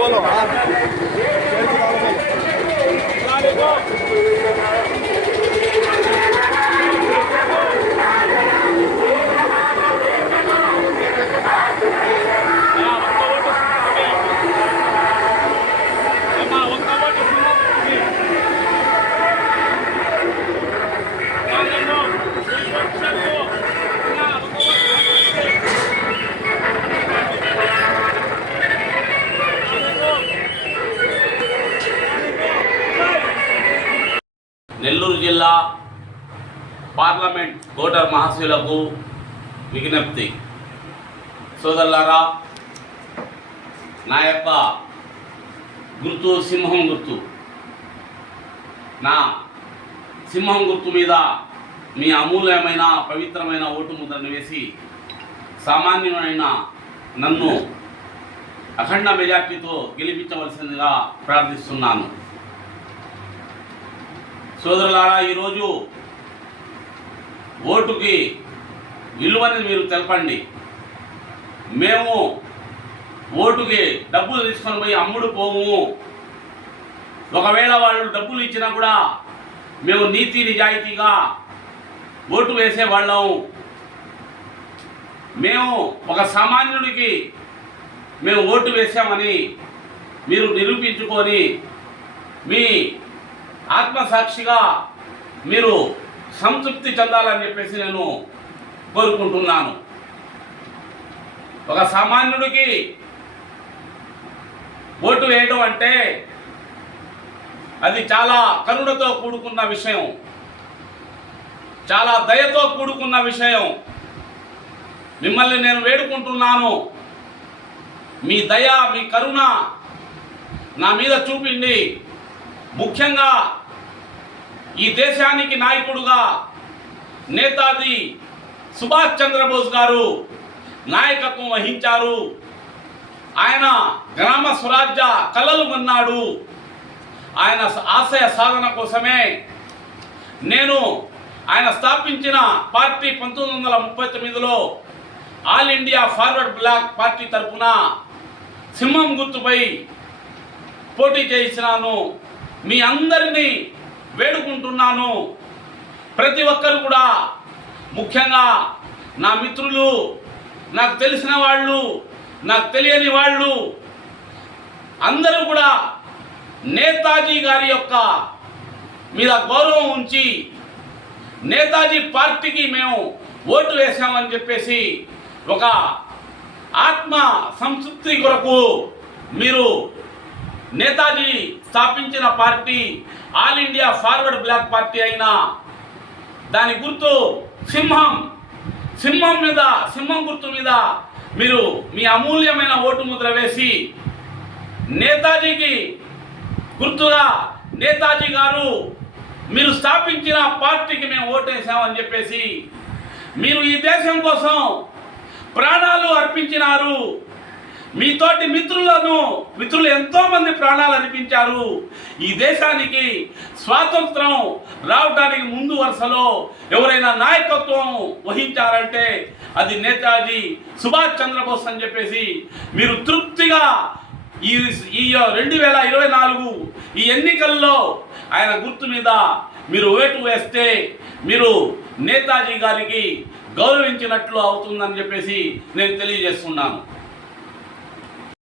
bolado. Parliament voter మహాశయులకు విజ్ఞప్తి. సోదరులారా నా యొక్క గుర్తు సింహం గుర్తు. నా సింహం గుర్తు మీద మీ అమూల్యమైన పవిత్రమైన ఓటు ముద్రను వేసి సామాన్యమైన నన్ను అఖండ మెజార్టీతో గెలిపించవలసిందిగా ప్రార్థిస్తున్నాను. సోదరులారా ఈరోజు ఓటుకి విలువని మీరు తెలపండి. మేము ఓటుకి డబ్బులు తీసుకొని పోయి అమ్ముడు పోము. ఒకవేళ వాళ్ళు డబ్బులు ఇచ్చినా కూడా మేము నీతి నిజాయితీగా ఓటు వేసే వాళ్ళం. మేము ఒక సామాన్యుడికి మేము ఓటు వేసామని మీరు నిరూపించుకొని మీ ఆత్మసాక్షిగా మీరు సంతృప్తి చెందాలని చెప్పేసి నేను కోరుకుంటున్నాను. ఒక సామాన్యుడికి ఓటు వేయడం అంటే అది చాలా కరుణతో కూడుకున్న విషయం. చాలా దయతో కూడుకున్న విషయం. మిమ్మల్ని నేను వేడుకుంటున్నాను. మీ దయ మీ కరుణ నా మీద చూపిండి. ముఖ్యంగా ఈ దేశానికి నాయకుడుగా నేతాజీ సుభాష్ చంద్రబోస్ గారు నాయకత్వం వహించారు. ఆయన గ్రామ స్వరాజ్య కలలు కొన్నాడు. ఆయన ఆశయ సాధన కోసమే నేను ఆయన స్థాపించిన పార్టీ పంతొమ్మిది వందల ముప్పై తొమ్మిదిలో all India forward bloc party తరఫున సింహం గుర్తుపై పోటీ చేసినాను మీ అందరినీ వేడుకుంటున్నాను. ప్రతి ఒక్కరు కూడా ముఖ్యంగా నా మిత్రులు నాకు తెలిసిన వాళ్ళు నాకు తెలియని వాళ్ళు అందరూ కూడా నేతాజీ గారి యొక్క మీద గౌరవం ఉంచి నేతాజీ పార్టీకి మేము ఓటు వేసామని చెప్పేసి ఒక ఆత్మ సంతృప్తి కొరకు మీరు నేతాజీ స్థాపించిన party all India forward bloc party అయిన దాని గుర్తు సింహం. సింహం మీద సింహం గుర్తు మీద మీరు మీ అమూల్యమైన ఓటు ముద్ర వేసి నేతాజీకి గుర్తుగా నేతాజీ గారు మీరు స్థాపించిన పార్టీకి మేము ఓటేసామని చెప్పేసి మీరు ఈ దేశం కోసం ప్రాణాలు అర్పించినారు. మీతోటి మిత్రులను మిత్రులు ఎంతో మంది ప్రాణాలు అనిపించారు ఈ దేశానికి స్వాతంత్రం రావడానికి ముందు వరుసలో ఎవరైనా నాయకత్వం వహించారంటే అది నేతాజీ సుభాష్ చంద్రబోస్ అని చెప్పేసి మీరు తృప్తిగా ఈ ఈ రెండు వేల ఇరవై నాలుగు ఈ ఎన్నికల్లో ఆయన గుర్తు మీద మీరు ఓటు వేస్తే మీరు నేతాజీ గారికి గౌరవించినట్లు అవుతుందని చెప్పేసి నేను తెలియజేస్తున్నాను.